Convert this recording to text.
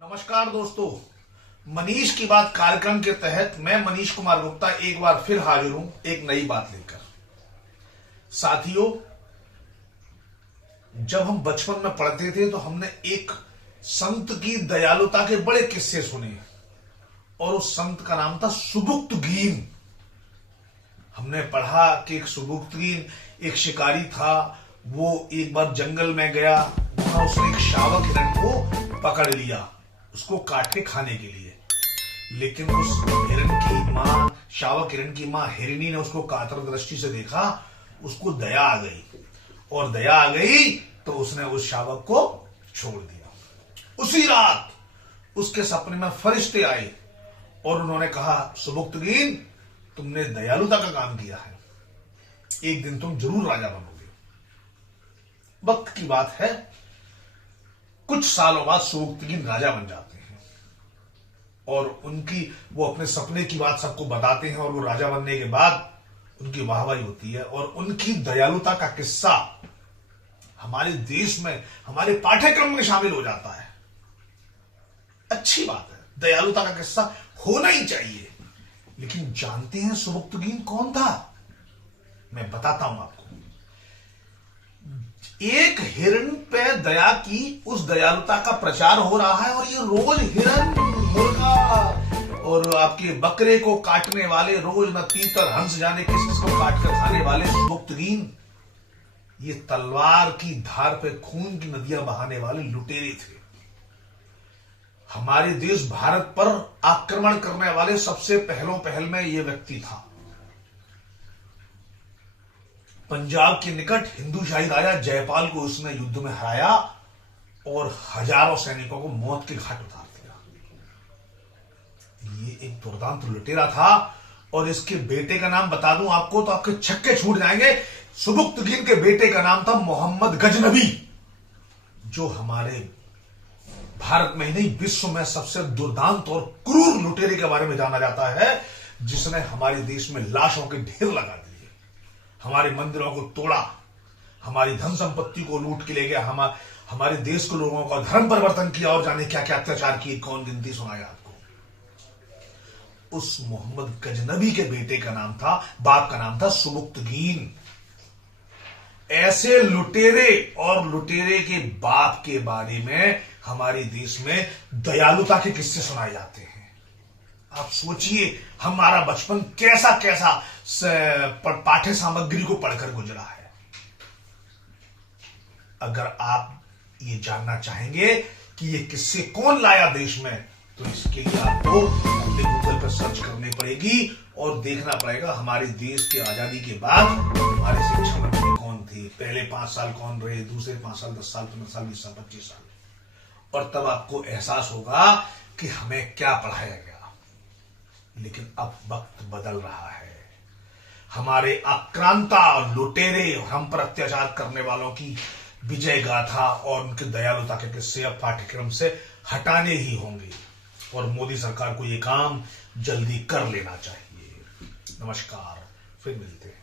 नमस्कार दोस्तों, मनीष की बात कार्यक्रम के तहत मैं मनीष कुमार गुप्ता एक बार फिर हाजिर हूं एक नई बात लेकर। साथियों, जब हम बचपन में पढ़ते थे तो हमने एक संत की दयालुता के बड़े किस्से सुने और उस संत का नाम था सुबुक्तगीन। हमने पढ़ा कि एक सुबुक्तगीन एक शिकारी था। वो एक बार जंगल में गया, वहां उसने एक शावक हिरण को पकड़ लिया उसको काट के खाने के लिए। लेकिन उस हिरण की मां, शावक हिरण की मां हिरणी ने उसको कातर दृष्टि से देखा, उसको दया आ गई और दया आ गई तो उसने उस शावक को छोड़ दिया। उसी रात उसके सपने में फरिश्ते आए और उन्होंने कहा, सुबुक्तगीन, तुमने दयालुता का काम किया है, एक दिन तुम जरूर राजा बनोगे। वक्त की बात है, कुछ सालों बाद सुबुक्तगीन राजा बन जाते हैं और वो अपने सपने की बात सबको बताते हैं और वो राजा बनने के बाद उनकी वाहवाही होती है। और उनकी दयालुता का किस्सा हमारे देश में, हमारे पाठ्यक्रम में शामिल हो जाता है। अच्छी बात है, दयालुता का किस्सा होना ही चाहिए। लेकिन जानते हैं सुबुक्तगीन कौन था? मैं बताता हूं आपको। एक हिरण पे दया की, उस दयालुता का प्रचार हो रहा है और ये रोज हिरण, मुर्गा और आपके बकरे को काटने वाले, रोज न तीतर हंस जाने किस किस को काट कर खाने वाले सुबुक्तगीन, ये तलवार की धार पे खून की नदियां बहाने वाले लुटेरे थे। हमारे देश भारत पर आक्रमण करने वाले सबसे पहल में यह व्यक्ति था। पंजाब के निकट हिंदूशाही राजा जयपाल को उसने युद्ध में हराया और हजारों सैनिकों को मौत के घाट उतार दिया। ये एक दुर्दांत लुटेरा था और इसके बेटे का नाम बता दूं आपको तो आपके छक्के छूट जाएंगे। सुबुक्तगीन के बेटे का नाम था मोहम्मद गजनबी, जो हमारे भारत में ही नहीं विश्व में सबसे दुर्दांत और क्रूर लुटेरे के बारे में जाना जाता है, जिसने हमारे देश में लाशों के ढेर लगा दिए, हमारे मंदिरों को तोड़ा, हमारी धन संपत्ति को लूट के ले गया, हमारे देश के लोगों का धर्म परिवर्तन किया और जाने क्या क्या अत्याचार किए, कौन गिनती सुनाया आपको। उस मोहम्मद गजनबी के बेटे का नाम था, बाप का नाम था सुबुक्तगीन। ऐसे लुटेरे और लुटेरे के बाप के बारे में हमारे देश में दयालुता के किस्से सुनाए जाते हैं। आप सोचिए हमारा बचपन कैसा कैसा पाठ्य सामग्री को पढ़कर गुजरा है। अगर आप ये जानना चाहेंगे कि ये किस्से कौन लाया देश में, तो इसके लिए आपको अपने गूगल पर सर्च करनी पड़ेगी और देखना पड़ेगा हमारे देश की आजादी के बाद हमारे शिक्षा मंत्री कौन थे, पहले 5 साल कौन रहे, दूसरे 5 साल, 10 साल, 15 साल, 20 साल, 25 साल, और तब आपको एहसास होगा कि हमें क्या पढ़ाया गया। लेकिन अब वक्त बदल रहा है। हमारे आक्रांता और लुटेरे, हम पर अत्याचार करने वालों की विजय गाथा और उनके दयालुता के किस्से अब पाठ्यक्रम से हटाने ही होंगे और मोदी सरकार को यह काम जल्दी कर लेना चाहिए। नमस्कार, फिर मिलते हैं।